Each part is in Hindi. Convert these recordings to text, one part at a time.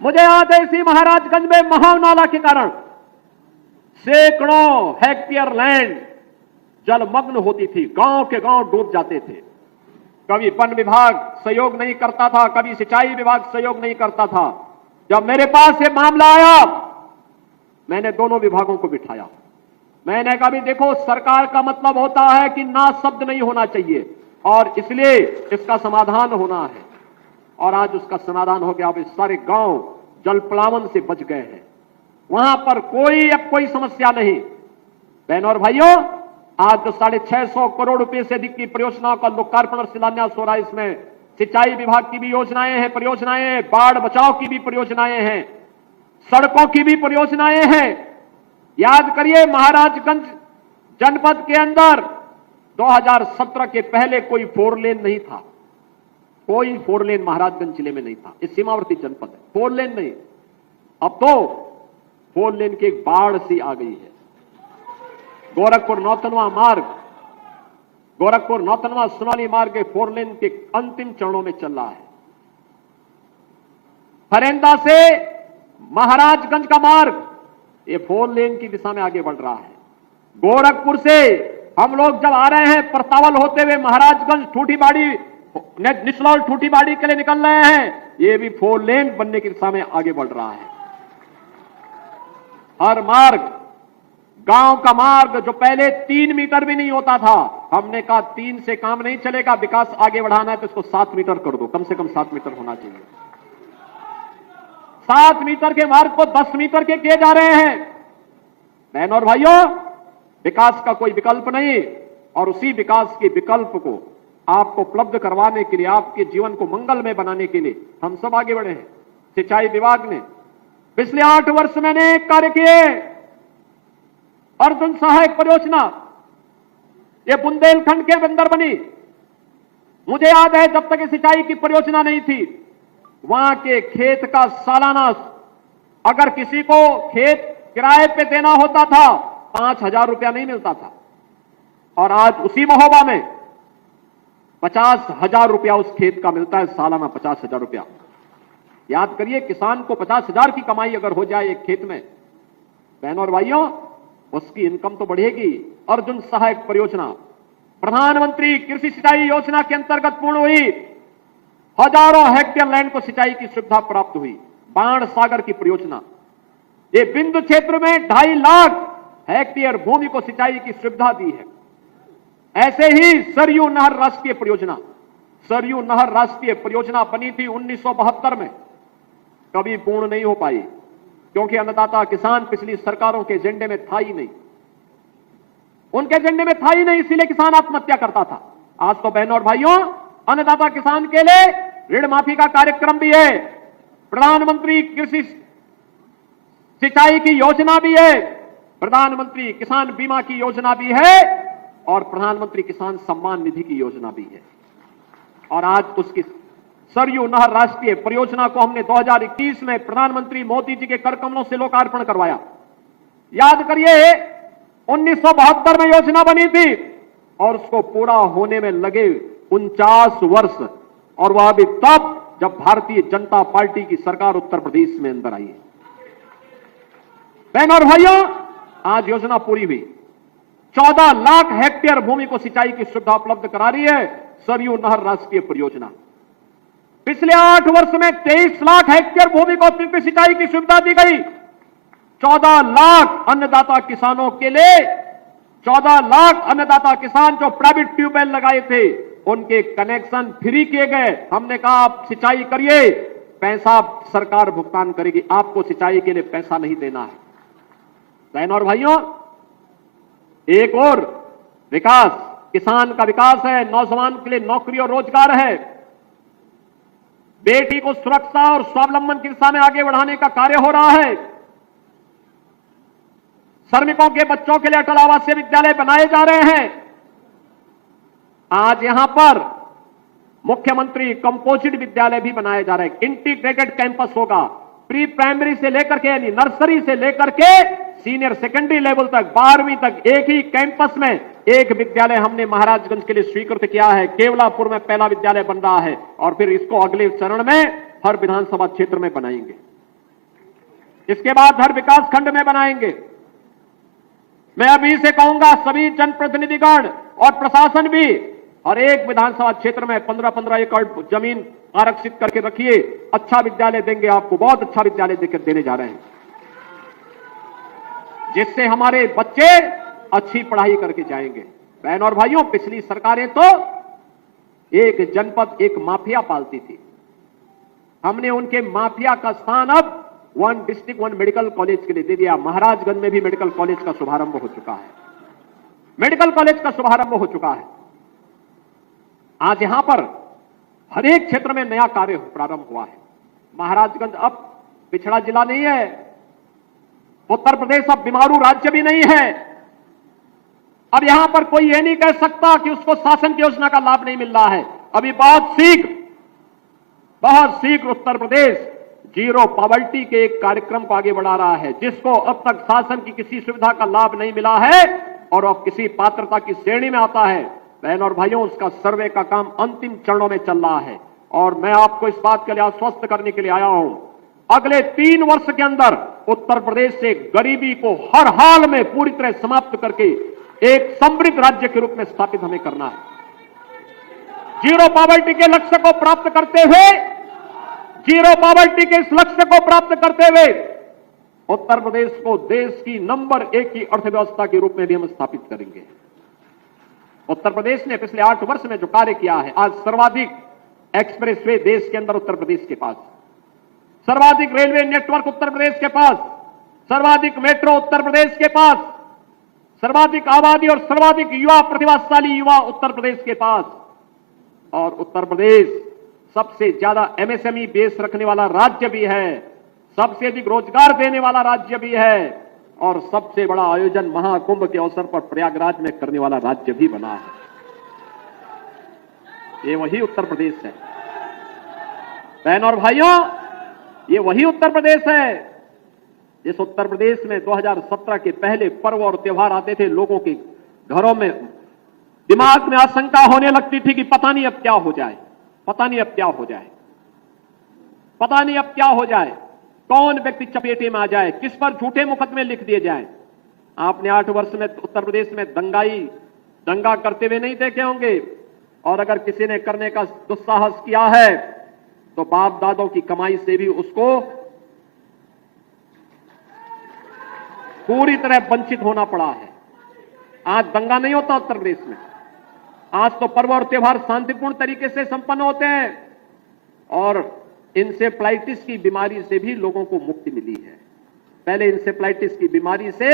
मुझे याद है इसी महाराजगंज में महानाला के कारण सैकड़ों हेक्टेयर लैंड जलमग्न होती थी, गांव के गांव डूब जाते थे। कभी वन विभाग सहयोग नहीं करता था, कभी सिंचाई विभाग सहयोग नहीं करता था। जब मेरे पास ये मामला आया, मैंने दोनों विभागों को बिठाया। मैंने कहा भी देखो, सरकार का मतलब होता है कि ना शब्द नहीं होना चाहिए, और इसलिए इसका समाधान होना है। और आज उसका समाधान हो गया। अब सारे गांव जलप्लावन से बच गए हैं, वहां पर अब कोई समस्या नहीं। बहनों और भाइयों, आज जो 650 करोड़ रुपए से अधिक की परियोजनाओं का लोकार्पण और शिलान्यास हो रहा है, इसमें सिंचाई विभाग की भी योजनाएं हैं, परियोजनाएं हैं, बाढ़ बचाव की भी परियोजनाएं हैं, सड़कों की भी परियोजनाएं हैं। याद करिए, महाराजगंज जनपद के अंदर 2017 के पहले कोई 4 लेन नहीं था, कोई 4 लेन महाराजगंज जिले में नहीं था। इस सीमावर्ती जनपद है, 4 लेन नहीं। अब तो 4 लेन की एक बाढ़ सी आ गई है। गोरखपुर नौतनवा मार्ग, गोरखपुर नौतनवा सोनाली मार्ग के 4 लेन के अंतिम चरणों में चल रहा है। फरेंदा से महाराजगंज का मार्ग ये 4 लेन की दिशा में आगे बढ़ रहा है। गोरखपुर से हम लोग जब आ रहे हैं, परतावल होते हुए महाराजगंज ठूठीबाड़ी, निचलौल ठूठीबाड़ी के लिए निकल रहे हैं, ये भी 4 लेन बनने की दिशा में आगे बढ़ रहा है। हर मार्ग, गांव का मार्ग जो पहले 3 मीटर भी नहीं होता था, हमने कहा 3 से काम नहीं चलेगा, विकास आगे बढ़ाना है तो इसको 7 मीटर कर दो, कम से कम 7 मीटर होना चाहिए। 7 मीटर के मार्ग को 10 मीटर के किए जा रहे हैं। बहनों और भाइयों, विकास का कोई विकल्प नहीं, और उसी विकास के विकल्प को आपको उपलब्ध करवाने के लिए, आपके जीवन को मंगलमय बनाने के लिए हम सब आगे बढ़े हैं। सिंचाई विभाग ने पिछले 8 वर्ष में अनेक कार्य किए। अर्जुन सहायक परियोजना ये बुंदेलखंड के अंदर बनी। मुझे याद है, जब तक सिंचाई की परियोजना नहीं थी, वहां के खेत का सालाना, अगर किसी को खेत किराए पे देना होता था, 5,000 रुपया नहीं मिलता था। और आज उसी महोबा में 50,000 रुपया उस खेत का मिलता है, सालाना 50,000 रुपया। याद करिए, किसान को 50,000 की कमाई अगर हो जाए एक खेत में, बहनों और भाइयों, उसकी इनकम तो बढ़ेगी। अर्जुन सहायक परियोजना प्रधानमंत्री कृषि सिंचाई योजना के अंतर्गत पूर्ण हुई। हजारों हेक्टेयर लैंड को सिंचाई की सुविधा प्राप्त हुई। बाण सागर की परियोजना, ये बिंदु क्षेत्र में 2.5 लाख हेक्टेयर भूमि को सिंचाई की सुविधा दी है। ऐसे ही सरयू नहर राष्ट्रीय परियोजना, सरयू नहर राष्ट्रीय परियोजना बनी थी 1972 में, कभी पूर्ण नहीं हो पाई, क्योंकि अन्नदाता किसान पिछली सरकारों के एजेंडे में था ही नहीं, उनके एजेंडे में था ही नहीं, इसीलिए किसान आत्महत्या करता था। आज तो बहनों और भाइयों, अन्नदाता किसान के लिए ऋण माफी का कार्यक्रम भी है, प्रधानमंत्री कृषि सिंचाई की योजना भी है, प्रधानमंत्री किसान बीमा की योजना भी है, और प्रधानमंत्री किसान सम्मान निधि की योजना भी है। और आज उसकी सरयू नहर राष्ट्रीय परियोजना को हमने 2021 में प्रधानमंत्री मोदी जी के कर कमलों से लोकार्पण करवाया। याद करिए, 1972 में योजना बनी थी और उसको पूरा होने में लगे 49 वर्ष, और वह भी तब जब भारतीय जनता पार्टी की सरकार उत्तर प्रदेश में अंदर आई है। बहनों और भाइयों, आज योजना पूरी हुई। 14 लाख हेक्टेयर भूमि को सिंचाई की सुविधा उपलब्ध करा रही है सरयू नहर राष्ट्रीय परियोजना। पिछले 8 वर्ष में 23 लाख हेक्टेयर भूमि को सिंचाई की सुविधा दी गई। 14 लाख अन्नदाता किसानों के लिए, 14 लाख अन्नदाता किसान जो प्राइवेट ट्यूबवेल लगाए थे, उनके कनेक्शन फ्री किए गए। हमने कहा आप सिंचाई करिए, पैसा सरकार भुगतान करेगी, आपको सिंचाई के लिए पैसा नहीं देना है। बहनों और भाइयों, एक और विकास, किसान का विकास है, नौजवान के लिए नौकरी और रोजगार है, बेटी को सुरक्षा और स्वावलंबन की दिशा में आगे बढ़ाने का कार्य हो रहा है। श्रमिकों के बच्चों के लिए अटल आवासीय विद्यालय बनाए जा रहे हैं। आज यहां पर मुख्यमंत्री कंपोजिट विद्यालय भी बनाए जा रहे हैं। इंटीग्रेटेड कैंपस होगा, प्री प्राइमरी से लेकर के, यानी नर्सरी से लेकर के सीनियर सेकेंडरी लेवल तक, 12वीं तक एक ही कैंपस में एक विद्यालय हमने महाराजगंज के लिए स्वीकृत किया है। केवलापुर में पहला विद्यालय बन रहा है, और फिर इसको अगले चरण में हर विधानसभा क्षेत्र में बनाएंगे। इसके बाद हर विकास खंड में बनाएंगे। मैं अभी से कहूंगा सभी जनप्रतिनिधिगण और प्रशासन भी हर एक विधानसभा क्षेत्र में 15-15 एकड़ जमीन आरक्षित करके रखिए। अच्छा विद्यालय देंगे आपको, बहुत अच्छा विद्यालय देने जा रहे हैं, जिससे हमारे बच्चे अच्छी पढ़ाई करके जाएंगे। बहन और भाइयों, पिछली सरकारें तो एक जनपद एक माफिया पालती थी। हमने उनके माफिया का स्थान अब 1 डिस्ट्रिक्ट 1 मेडिकल कॉलेज के लिए दे दिया। महाराजगंज में भी मेडिकल कॉलेज का शुभारंभ हो चुका है, मेडिकल कॉलेज का शुभारंभ हो चुका है। आज यहां पर हर एक क्षेत्र में नया कार्य प्रारंभ हुआ है। महाराजगंज अब पिछड़ा जिला नहीं है, उत्तर प्रदेश अब बीमारू राज्य भी नहीं है। अब यहां पर कोई यह नहीं कह सकता कि उसको शासन की योजना का लाभ नहीं मिल रहा है। अभी बहुत शीघ्र उत्तर प्रदेश जीरो पॉवर्टी के एक कार्यक्रम को आगे बढ़ा रहा है, जिसको अब तक शासन की किसी सुविधा का लाभ नहीं मिला है और अब किसी पात्रता की श्रेणी में आता है। बहन और भाइयों, उसका सर्वे का काम अंतिम चरणों में चल रहा है और मैं आपको इस बात के लिए आश्वस्त करने के लिए आया हूं, अगले 3 वर्ष के अंदर उत्तर प्रदेश से गरीबी को हर हाल में पूरी तरह समाप्त करके एक समृद्ध राज्य के रूप में स्थापित हमें करना है। जीरो पॉवर्टी के लक्ष्य को प्राप्त करते हुए, जीरो पॉवर्टी के इस लक्ष्य को प्राप्त करते हुए उत्तर प्रदेश को देश की नंबर 1 की अर्थव्यवस्था के रूप में भी हम स्थापित करेंगे। उत्तर प्रदेश ने पिछले 8 वर्ष में जो कार्य किया है, आज सर्वाधिक एक्सप्रेसवे देश के अंदर उत्तर प्रदेश के पास, सर्वाधिक रेलवे नेटवर्क उत्तर प्रदेश के पास, सर्वाधिक मेट्रो उत्तर प्रदेश के पास, सर्वाधिक आबादी और सर्वाधिक युवा प्रतिभाशाली युवा उत्तर प्रदेश के पास, और उत्तर प्रदेश सबसे ज्यादा एमएसएमई बेस रखने वाला राज्य भी है, सबसे अधिक रोजगार देने वाला राज्य भी है और सबसे बड़ा आयोजन महाकुंभ के अवसर पर प्रयागराज में करने वाला राज्य भी बना है। ये वही उत्तर प्रदेश है बहन और भाइयों, ये वही उत्तर प्रदेश है जिस उत्तर प्रदेश में 2017 के पहले पर्व और त्योहार आते थे, लोगों के घरों में दिमाग में आशंका होने लगती थी कि पता नहीं अब क्या हो जाए, पता नहीं अब क्या हो जाए, पता नहीं अब क्या हो जाए, कौन व्यक्ति चपेटे में आ जाए, किस पर झूठे मुकदमे लिख दिए जाए। आपने 8 वर्ष में उत्तर प्रदेश में दंगा करते हुए नहीं देखे होंगे, और अगर किसी ने करने का दुस्साहस किया है तो बाप दादों की कमाई से भी उसको पूरी तरह वंचित होना पड़ा है। आज दंगा नहीं होता उत्तर प्रदेश में, आज तो पर्व और त्योहार शांतिपूर्ण तरीके से संपन्न होते हैं और इंसेफ्लाइटिस की बीमारी से भी लोगों को मुक्ति मिली है। पहले इंसेफ्लाइटिस की बीमारी से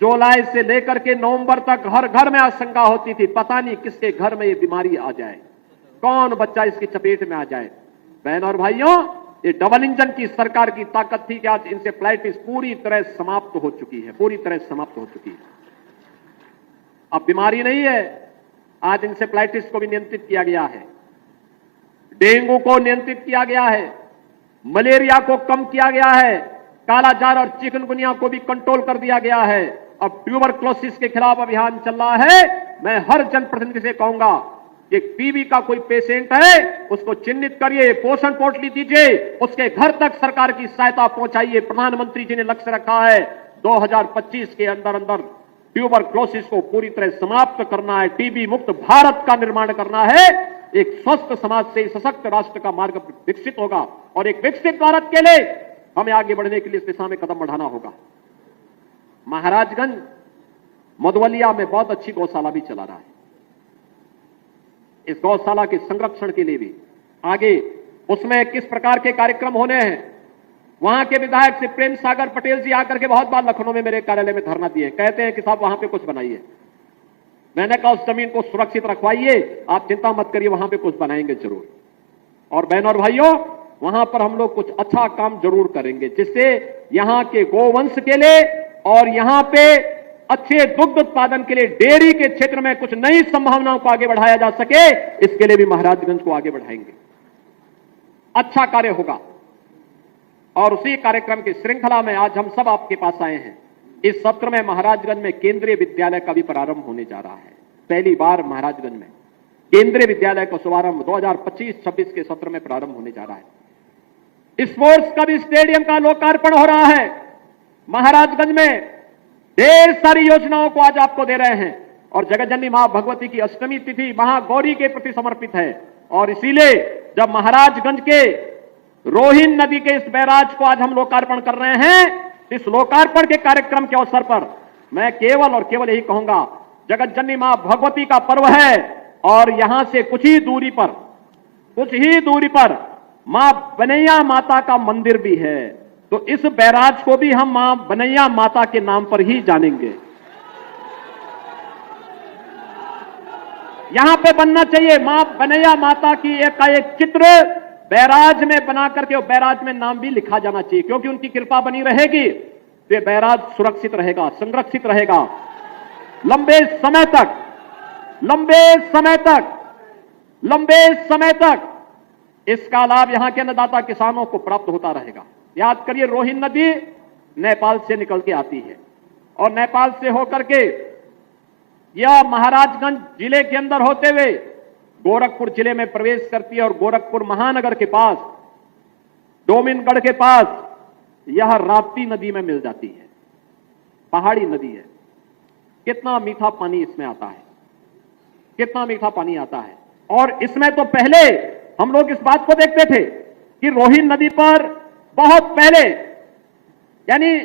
जुलाई से लेकर के नवंबर तक हर घर में आशंका होती थी, पता नहीं किसके घर में ये बीमारी आ जाए, कौन बच्चा इसकी चपेट में आ जाए। बहन और भाइयों, ये डबल इंजन की सरकार की ताकत थी कि आज इंसेफ्लाइटिस पूरी तरह समाप्त हो चुकी है, पूरी तरह समाप्त हो चुकी है। अब बीमारी नहीं है, आज इंसेफ्लाइटिस को भी नियंत्रित किया गया है, डेंगू को नियंत्रित किया गया है, मलेरिया को कम किया गया है, कालाजार और चिकनगुनिया को भी कंट्रोल कर दिया गया है। अब ट्यूबरक्लोसिस के खिलाफ अभियान चल रहा है। मैं हर जनप्रतिनिधि से कहूंगा कि टीबी का कोई पेशेंट है उसको चिन्हित करिए, पोषण पोटली दीजिए, उसके घर तक सरकार की सहायता पहुंचाइए। प्रधानमंत्री जी ने लक्ष्य रखा है 2025 के अंदर अंदर ट्यूबरक्लोसिस को पूरी तरह समाप्त करना है, टीबी मुक्त भारत का निर्माण करना है। एक स्वस्थ समाज से सशक्त राष्ट्र का मार्ग विकसित होगा और एक विकसित भारत के लिए हमें आगे बढ़ने के लिए इस दिशा में कदम बढ़ाना होगा। महाराजगंज मधुवलिया में बहुत अच्छी गौशाला भी चला रहा है। इस गौशाला के संरक्षण के लिए भी आगे उसमें किस प्रकार के कार्यक्रम होने हैं, वहां के विधायक श्री प्रेम सागर पटेल जी आकर के बहुत बार लखनऊ में मेरे कार्यालय में धरना दिए, कहते हैं कि साहब वहां पे कुछ बनाइए। मैंने कहा उस जमीन को सुरक्षित रखवाइए, आप चिंता मत करिए, वहां पे कुछ बनाएंगे जरूर। और बहनों और भाइयों, वहां पर हम लोग कुछ अच्छा काम जरूर करेंगे जिससे यहां के गोवंश के लिए और यहां पे अच्छे दुग्ध उत्पादन के लिए डेयरी के क्षेत्र में कुछ नई संभावनाओं को आगे बढ़ाया जा सके, इसके लिए भी महाराजगंज को आगे बढ़ाएंगे। अच्छा कार्य होगा और उसी कार्यक्रम की श्रृंखला में आज हम सब आपके पास आए हैं। इस सत्र में महाराजगंज में केंद्रीय विद्यालय का भी प्रारंभ होने जा रहा है। पहली बार महाराजगंज में केंद्रीय विद्यालय का शुभारंभ 2025-26 के सत्र में प्रारंभ होने जा रहा है। स्पोर्ट्स का भी स्टेडियम का लोकार्पण हो रहा है। महाराजगंज में ढेर सारी योजनाओं को आज आपको दे रहे हैं और जगतजननी मां भगवती की अष्टमी तिथि महागौरी के प्रति समर्पित है और इसीलिए जब महाराजगंज के रोहिन नदी के इस बैराज को आज हम लोकार्पण कर रहे हैं, इस लोकार्पण के कार्यक्रम के अवसर पर मैं केवल और केवल यही कहूंगा, जगतजननी मां भगवती का पर्व है और यहां से कुछ ही दूरी पर मां बनैया माता का मंदिर भी है। तो इस बैराज को भी हम मां बनैया माता के नाम पर ही जानेंगे। यहां पे बनना चाहिए मां बनैया माता की एक चित्र बैराज में बना करके, बैराज में नाम भी लिखा जाना चाहिए, क्योंकि उनकी कृपा बनी रहेगी तो ये बैराज सुरक्षित रहेगा, संरक्षित रहेगा लंबे समय तक इसका लाभ यहां के अन्नदाता किसानों को प्राप्त होता रहेगा। याद करिए, रोहिन नदी नेपाल से निकल के आती है और नेपाल से होकर के यह महाराजगंज जिले के अंदर होते हुए गोरखपुर जिले में प्रवेश करती है और गोरखपुर महानगर के पास, डोमिनगढ़ के पास यह राप्ती नदी में मिल जाती है। पहाड़ी नदी है। कितना मीठा पानी इसमें आता है, कितना मीठा पानी आता है। और इसमें तो पहले हम लोग इस बात को देखते थे कि रोहिन नदी पर बहुत पहले, यानी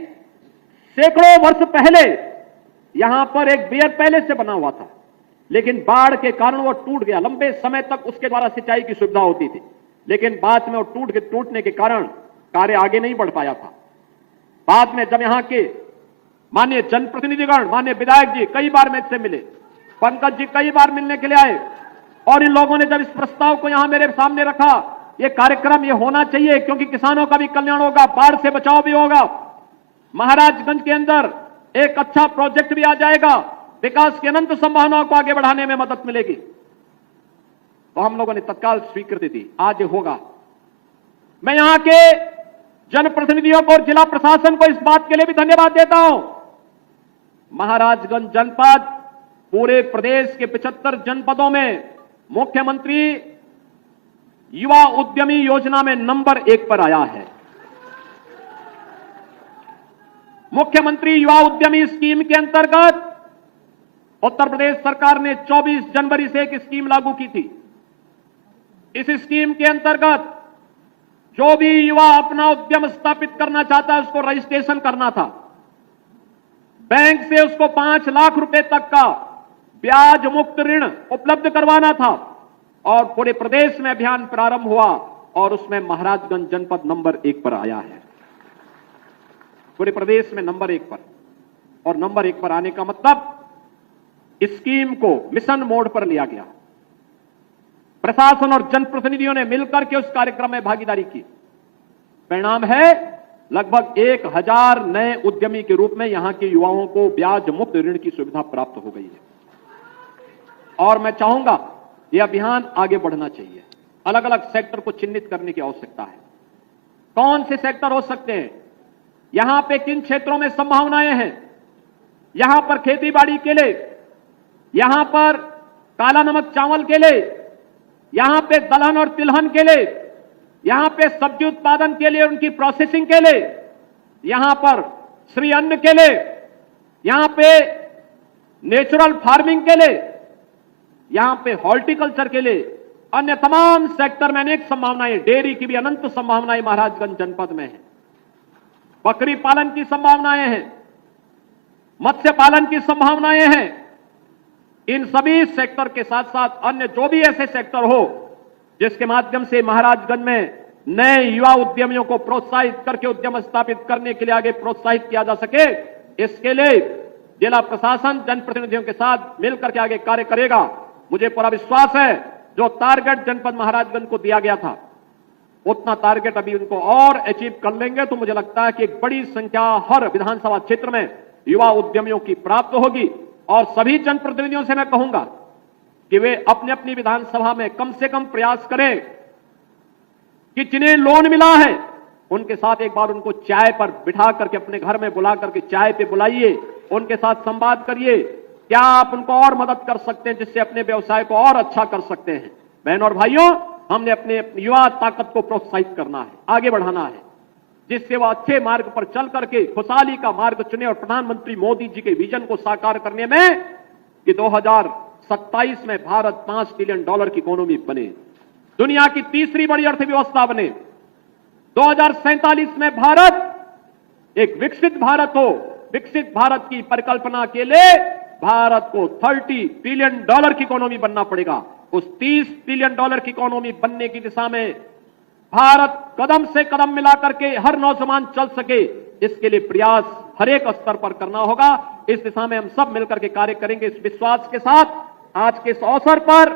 सैकड़ों वर्ष पहले यहां पर एक बियर पैलेस से बना हुआ था, लेकिन बाढ़ के कारण वो टूट गया। लंबे समय तक उसके द्वारा सिंचाई की सुविधा होती थी, लेकिन बाद में वो टूटने के कारण कार्य आगे नहीं बढ़ पाया था। बाद में जब यहां के माननीय जनप्रतिनिधिगण, माननीय विधायक जी कई बार मुझसे मिले, पंकज जी कई बार मिलने के लिए आए और इन लोगों ने जब इस प्रस्ताव को यहां मेरे सामने रखा, ये कार्यक्रम ये होना चाहिए क्योंकि किसानों का भी कल्याण होगा, बाढ़ से बचाव भी होगा, महाराजगंज के अंदर एक अच्छा प्रोजेक्ट भी आ जाएगा, विकास की अनंत संभावनाओं को आगे बढ़ाने में मदद मिलेगी। तो हम लोगों ने तत्काल स्वीकृति दी, आज होगा। मैं यहां के जनप्रतिनिधियों को और जिला प्रशासन को इस बात के लिए भी धन्यवाद देता हूं। महाराजगंज जनपद पूरे प्रदेश के 75 जनपदों में मुख्यमंत्री युवा उद्यमी योजना में नंबर 1 पर आया है। मुख्यमंत्री युवा उद्यमी स्कीम के अंतर्गत उत्तर प्रदेश सरकार ने 24 जनवरी से एक स्कीम लागू की थी। इस स्कीम के अंतर्गत जो भी युवा अपना उद्यम स्थापित करना चाहता है उसको रजिस्ट्रेशन करना था। बैंक से उसको 5 लाख रुपए तक का ब्याज मुक्त ऋण उपलब्ध करवाना था और पूरे प्रदेश में अभियान प्रारंभ हुआ और उसमें महाराजगंज जनपद नंबर 1 पर आया है। पूरे प्रदेश में नंबर 1 पर, और नंबर 1 पर आने का मतलब स्कीम को मिशन मोड पर लिया गया। प्रशासन और जनप्रतिनिधियों ने मिलकर के उस कार्यक्रम में भागीदारी की। परिणाम है लगभग 1000 नए उद्यमी के रूप में यहां के युवाओं को ब्याज मुक्त ऋण की सुविधा प्राप्त हो गई है। और मैं चाहूंगा यह अभियान आगे बढ़ना चाहिए। अलग अलग सेक्टर को चिन्हित करने की आवश्यकता है। कौन से सेक्टर हो सकते हैं, यहां पे किन क्षेत्रों में संभावनाएं हैं, यहां पर खेती बाड़ी के लिए, यहां पर काला नमक चावल के लिए, यहां पे दलहन और तिलहन के लिए, यहां पे सब्जी उत्पादन के लिए, उनकी प्रोसेसिंग के लिए, यहां पर श्री अन्न के लिए, यहां पे नेचुरल फार्मिंग के लिए, यहां पे हॉर्टिकल्चर के लिए, अन्य तमाम सेक्टर में अनेक संभावनाएं, डेयरी की भी अनंत संभावनाएं महाराजगंज जनपद में है। बकरी पालन की संभावनाएं हैं, मत्स्य पालन की संभावनाएं हैं। इन सभी सेक्टर के साथ साथ अन्य जो भी ऐसे सेक्टर हो जिसके माध्यम से महाराजगंज में नए युवा उद्यमियों को प्रोत्साहित करके उद्यम स्थापित करने के लिए आगे प्रोत्साहित किया जा सके, इसके लिए जिला प्रशासन जनप्रतिनिधियों के साथ मिलकर के आगे कार्य करेगा। मुझे पूरा विश्वास है जो टारगेट जनपद महाराजगंज को दिया गया था उतना टारगेट अभी उनको और अचीव कर लेंगे। तो मुझे लगता है कि एक बड़ी संख्या हर विधानसभा क्षेत्र में युवा उद्यमियों की प्राप्त होगी। और सभी जनप्रतिनिधियों से मैं कहूंगा कि वे अपनी अपनी विधानसभा में कम से कम प्रयास करें कि जिन्हें लोन मिला है उनके साथ एक बार उनको चाय पर बिठा करके अपने घर में बुला करके चाय पे बुलाइए, उनके साथ संवाद करिए, क्या आप उनको और मदद कर सकते हैं जिससे अपने व्यवसाय को और अच्छा कर सकते हैं। बहनों और भाइयों, हमने अपने युवा ताकत को प्रोत्साहित करना है, आगे बढ़ाना है, जिससे वह अच्छे मार्ग पर चल करके खुशहाली का मार्ग चुने और प्रधानमंत्री मोदी जी के विजन को साकार करने में कि 2027 में भारत $5 ट्रिलियन की इकोनॉमी बने, दुनिया की तीसरी बड़ी अर्थव्यवस्था बने, 2047 में भारत एक विकसित भारत हो। विकसित भारत की परिकल्पना के लिए भारत को $30 ट्रिलियन की इकोनॉमी बनना पड़ेगा। उस $30 ट्रिलियन की इकोनॉमी बनने की दिशा में भारत कदम से कदम मिलाकर के हर नौजवान चल सके, इसके लिए प्रयास हर एक स्तर पर करना होगा। इस दिशा में हम सब मिलकर के कार्य करेंगे। इस विश्वास के साथ आज के इस अवसर पर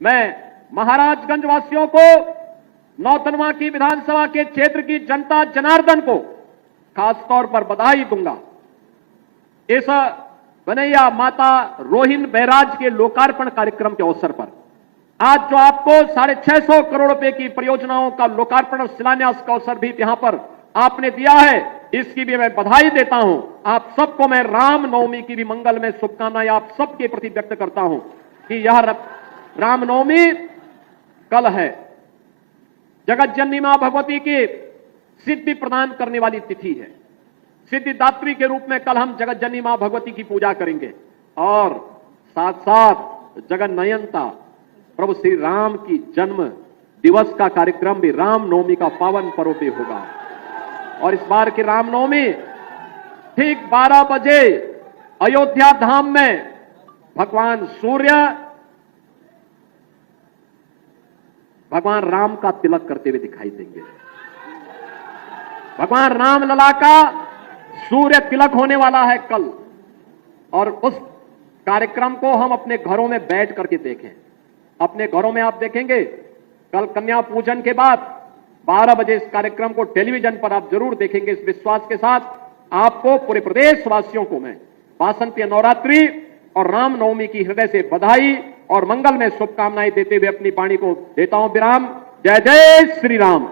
मैं महाराजगंज वासियों को, नौतनवा की विधानसभा के क्षेत्र की जनता जनार्दन को खासतौर पर बधाई दूंगा। इस बनैया माता रोहिन बैराज के लोकार्पण कार्यक्रम के अवसर पर आज जो आपको 650 करोड़ रुपए की परियोजनाओं का लोकार्पण और शिलान्यास का अवसर भी यहां पर आपने दिया है, इसकी भी मैं बधाई देता हूं। आप सबको मैं रामनवमी की भी मंगलमय शुभकामनाएं आप सबके प्रति व्यक्त करता हूं कि यह रामनवमी कल है, जगत जननी मां भगवती की सिद्धि प्रदान करने वाली तिथि है। सिद्धिदात्री के रूप में कल हम जगत जननी मां भगवती की पूजा करेंगे और साथ साथ जगन्नयनता प्रभु श्री राम की जन्म दिवस का कार्यक्रम भी रामनवमी का पावन पर्व पे होगा। और इस बार की रामनवमी ठीक 12 बजे अयोध्या धाम में भगवान सूर्य भगवान राम का तिलक करते हुए दिखाई देंगे। भगवान राम लला का सूर्य तिलक होने वाला है कल, और उस कार्यक्रम को हम अपने घरों में बैठ करके देखें। अपने घरों में आप देखेंगे कल कन्या पूजन के बाद 12 बजे इस कार्यक्रम को टेलीविजन पर आप जरूर देखेंगे। इस विश्वास के साथ आपको, पूरे प्रदेश वासियों को मैं वासंती नवरात्रि और रामनवमी की हृदय से बधाई और मंगल में शुभकामनाएं देते हुए अपनी वाणी को देता हूं विराम। जय जय श्री राम।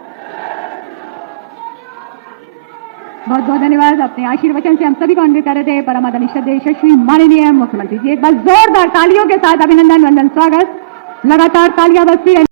बहुत बहुत धन्यवाद। अपने आशीर्वचन से हम सभी को अन्वित कर रहे थे परम आदरणीय श्रद्धेय यशस्वी माननीय मुख्यमंत्री जी। एक बार जोरदार तालियों के साथ अभिनंदन, वंदन, स्वागत। लगातार तालियां बजती